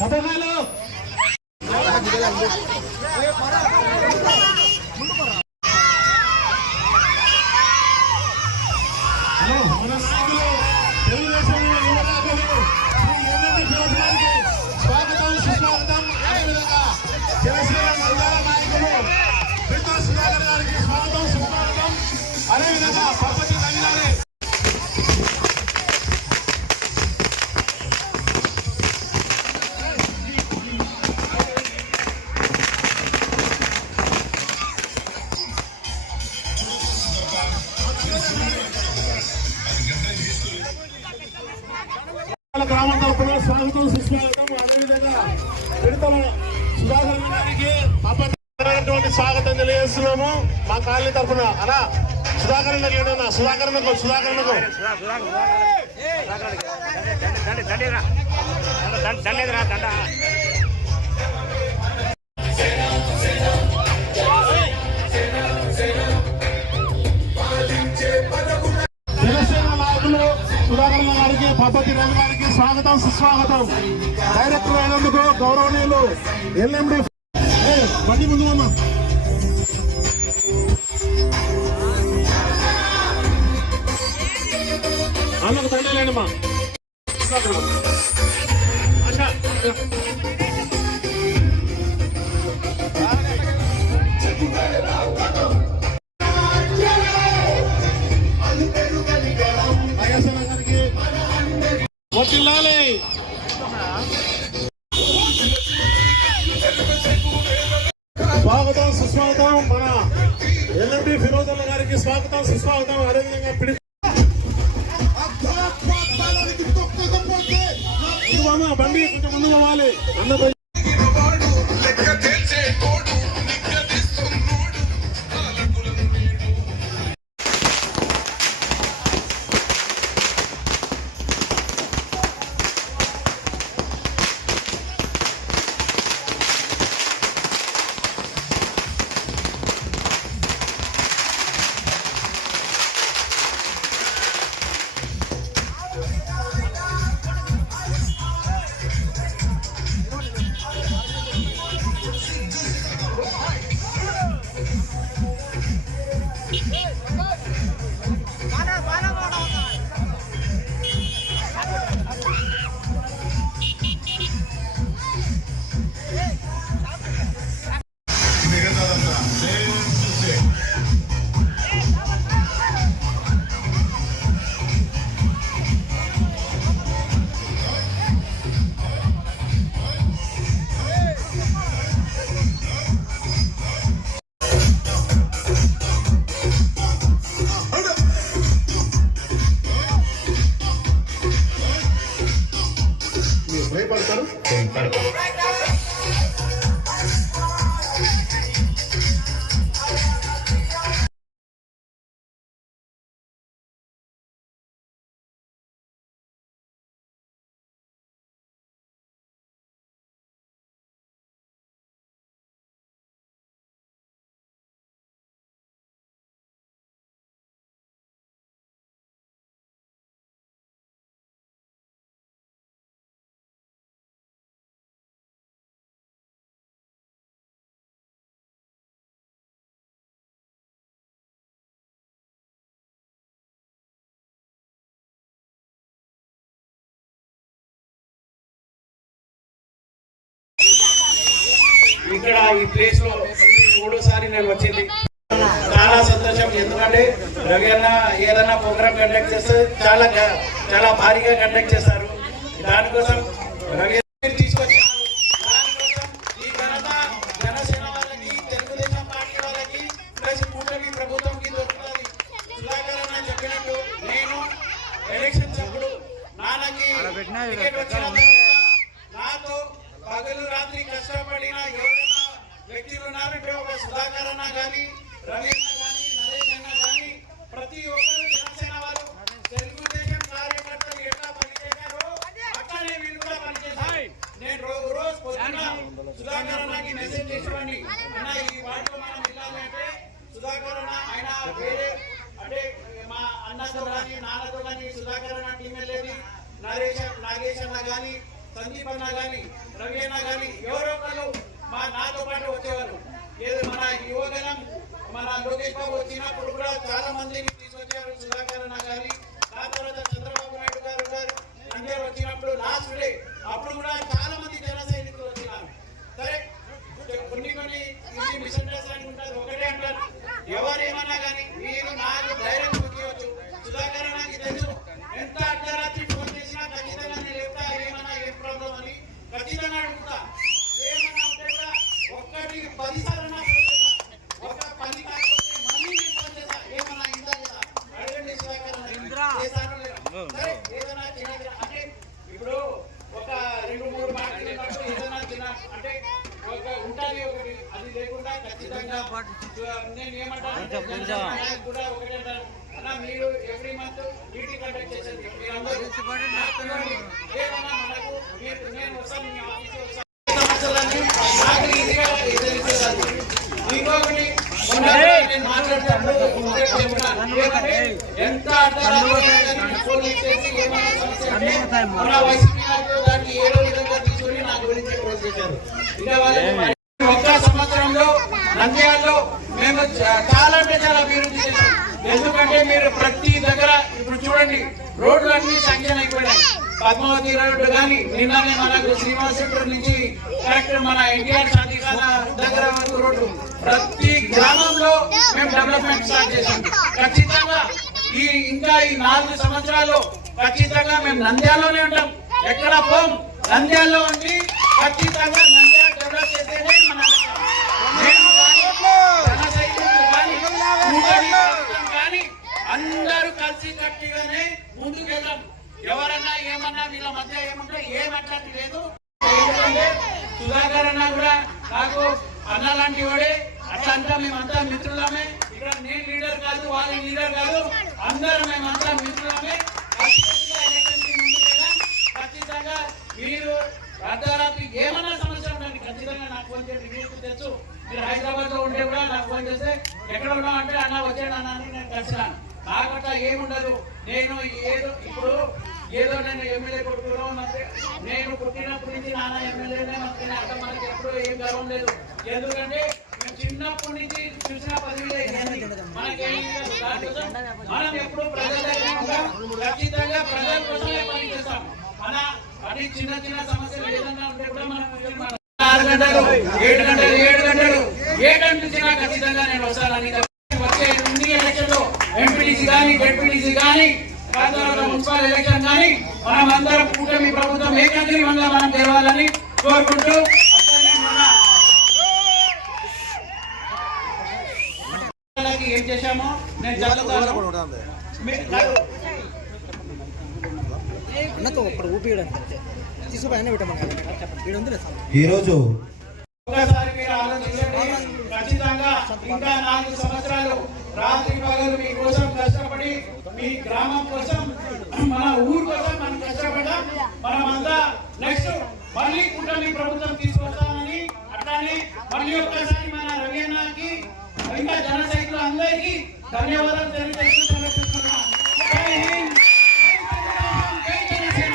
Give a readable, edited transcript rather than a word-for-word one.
పథకాలు మన నాయకులు తెలుగుదేశం స్వాగతం సుస్వాగతం. అదేవిధంగా జనసేన మహిళా నాయకులు పితా సుధాకర్ గారికి స్వాగతం సుస్వాగతం. అదేవిధంగా పర్వతి రంగారి గ్రామ తరఫున స్వాగతం సుస్వాగతం. అదేవిధంగా పిడతల సుధాకర్ గారికి అప్పటి స్వాగతం తెలియజేస్తున్నాము మా కాలనీ తరఫున. అలా సుధాకర్ సుధాకరణకు జనసేన నాయకులు సుధాకర్ గారికి పద్ధతి రవి గారికి స్వాగతం సుస్వాగతం. డైరెక్టర్ అయినందుకు గౌరవనీయులు ఎల్ఎండి బండి ముందు అమ్మ అన్నకు తండ్రి లేడమ్మా వర్తిల్లాలి. స్వాగతం సుస్వాగతం. మన ఎల్ఎండి ఫిరోజుల్లా గారికి స్వాగతం సుస్వాగతం. అదేవిధంగా బండి కొంచెం ముందు పోవాలి. ఇక్కడ ఈ ప్లేస్ లో మూడోసారి నేను వచ్చింది. చాలా సంతోషం. ఎందుకంటే రవి అన్న ఏదైనా ప్రోగ్రామ్ కండక్ట్ చేస్తే చాలా భారీగా కండక్ట్ చేస్తారు. దానికోసం రవి తీసుకొచ్చి ఈ ఘనత జనసేన వాళ్ళకి, తెలుగుదేశం పార్టీ వాళ్ళకి, ప్లస్ కూటమి ప్రభుత్వంకి దొరుకుతుంది. సుధాకర్ అన్న చెప్పినట్టు నేను ఎలక్షన్స్ అప్పుడు నాన్నకి టికెట్ వచ్చిన నాతో పగలు రాత్రి కష్టపడిన ఎవరైనా వ్యక్తులు ఉన్నారంటే ఒక సుధాకర్ అన్న కానీ, రవి అన్న కానీ, నరేష్ అన్న కానీ, ప్రతి ఒక్కరు జనసేన వారు తెలుగుదేశం కార్యకర్తలు ఎట్లా పనిచేశారో అట్లనే వీళ్ళు కూడా పనిచేశారు. నేను రోజు పొద్దున సుధాకర్ అన్నకి మెసేజ్ చేసేవాడిని, అన్న ఈ వాటిలో మనం వెళ్ళాలి అంటే సుధాకర్ అన్న ఆయన వేరే అంటే మా అన్నతో కానీ నాన్నతో కానీ సుధాకర్ అన్న టీం వెళ్ళేది, నాగేష్ అన్న కానీ సందీప్ అన్న కానీ రవి అన్న కానీ ఎవరో ఒకరు నాతో పాటు వచ్చేవారు. ఏదో మన యువగలం మన లోకేష్ బాబు వచ్చినప్పుడు కూడా చాలా మందిని తీసుకొచ్చారు. సుధాకర్ అన్న గారి ఆ తర్వాత చంద్రబాబు నాయుడు గారు అందరూ వచ్చినప్పుడు లాస్ట్ డే అప్పుడు కూడా చాలా మంది జన సైనికులు వచ్చినారు. సరే కొన్ని మిస్అండర్స్టాండింగ్ ఉంటారు. ఒకటే అంటారు, ఎవరేమన్నా కానీ మీరు నాకు ధైర్యం చూపించవచ్చు. సుధాకర్ అన్నకి తెలుసు, ఎంత అర్ధరాత్రి ఫోన్ చేసినా ఖచ్చితంగా నేను చెప్తా, ఏమన్నా ఏం ప్రాబ్లం అని ఖచ్చితంగా అడుగుతా. ఏమన్నా ఉంటే కూడా 1-10 సార్లు ఒక పని కాకపోతే మళ్ళీ నేను ఫోన్ చేస్తా. ఏమన్నా ఇందా లేదా అడగండి సుధాకర్ సరే ఏదైనా తినగా అంటే ఇప్పుడు ఒక 2-3 పార్టీలు ఏదైనా తిన్నా అంటే ఒక ఉంటుంది ఒకటి, అది లేకుండా ఖచ్చితంగా నేను ఏమంటాను కూడా ఒకటి అంటాను అన్న, మీరు ఎవ్రీ మంత్ మీటింగ్ కండక్ట్ చేసేది మీరందరూ ఏదైనా మనకు నేను వస్తాను మీ ఆఫీస్కి వస్తాను సమస్యలన్నీ నాకు ఈజీగా తెలిసేదాన్ని. ఇంకొకటి నేను మాట్లాడతాను ఎంత పోలీస్ చేసి ఏమైనా సమస్య అంటే మన వైసీపీ నాయకులు దాన్ని ఏదో విధంగా తీసుకుని నా గురించి ట్రోల్ చేశారు. ఇంకా ఒక్క సంవత్సరంలో నంద్యాలలో మేము చాలా అంటే చాలా అభివృద్ధి చేశాం. ఎందుకంటే మీరు ప్రతి దగ్గర ఇప్పుడు చూడండి రోడ్లన్నీ శాంక్షన్ అయిపోయినాయి. పద్మావతి రోడ్డు కానీ నిన్ననే మనకు శ్రీనివాస్ సెంటర్ నుంచి కరెక్ట్ మన ఎన్టీఆర్ శాంతిఖాన దగ్గర వరకు రోడ్డు ప్రతి గ్రామంలో మేము డెవలప్మెంట్ స్టార్ట్ చేశాం. ఖచ్చితంగా ఇంకా ఈ 4 సంవత్సరాల్లో ఖచ్చితంగా మేము నంద్యాలలోనే ఉంటాం, ఎక్కడ పోం. నంద్యాలలో ఉండి ఖచ్చితంగా నంద్యాల డెవలప్ చేసేదే మన కానీ అందరూ కలిసి కట్టిగానే ముందుకెళ్దాం. ఎవరన్నా ఏమన్నా వీళ్ళ మధ్య ఏమంటే ఏమట్లాంటి లేదు. ఎందుకంటే సుధాకర్ అన్న కూడా నాకు అన్న లాంటి వాడే. అట్లా అంతా మేమంతా మిత్రులమే. ఇక్కడ నేను లీడర్ కాదు, వాళ్ళ లీడర్ కాదు, అందరూ మేమంతా మిత్రులమే. ఖచ్చితంగా మీరు అర్ధరాత్రి ఏమన్నా సమస్య ఉండండి, ఖచ్చితంగా నాకు ఫోన్ చేయండి. మీకు తెలుసు, మీరు హైదరాబాద్ లో ఉంటే కూడా నాకు ఫోన్ చేస్తే ఎక్కడ ఉన్నా అంటే అన్న వచ్చాడు అన్న అని నేను కలిసినాను. నాకట్లా ఏముండదు. నేను ఇప్పుడు ఏదో నేను ఎమ్మెల్యే కొడుకులో నేను పుట్టినప్పటి నుంచి నాన్న ఎమ్మెల్యేనే మంత్రిని అట్లా మనకి ఎప్పుడు ఏం గర్వం లేదు. ఎందుకంటే మేము చిన్నప్పటి నుంచి చూసిన పదవిలే మనకేం లేదు. దానికోసం మనం ఎప్పుడు ప్రజల దగ్గర ఉంటాం, ఖచ్చితంగా ప్రజల కోసమే పనిచేస్తాం. మన అది చిన్న చిన్న సమస్యలు ఏదన్నా ఉంటే కూడా మనం 6 గంటలు 7 గంటలు ఏ గంట నుంచి ఖచ్చితంగా నేను వస్తానని వచ్చే ఎలక్షన్ లో ఎంపీటీసీ కానీ జెడ్పీటీసీ కానీ మున్సిపల్ ఎలక్షన్ కానీ మనం అందరం కూటమి ప్రభుత్వం ఏకంగా మనం తెలవాలని కోరుకుంటూ ఏం చేశామో నేను చదువుతాను. ఈరోజు ఒకసారి మీరు ఆలోచించండి. ఖచ్చితంగా ఇంకా 4 సంవత్సరాలు రాత్రి పగలు మీ కోసం కష్టపడి మీ గ్రామం కోసం మన ఊరు కోసం మనం కష్టపడ్డాం. మనమంతా నెక్స్ట్ మళ్ళీ కూటమి ప్రభుత్వం తీసుకొస్తామని అట్లానే మళ్ళీ ఒక్కసారి మన రవి అన్నకి ఇంకా జన సైనికులు అందరికీ ధన్యవాదాలు తెలియజేస్తున్నాం. జై హింద్, జై జనసేన.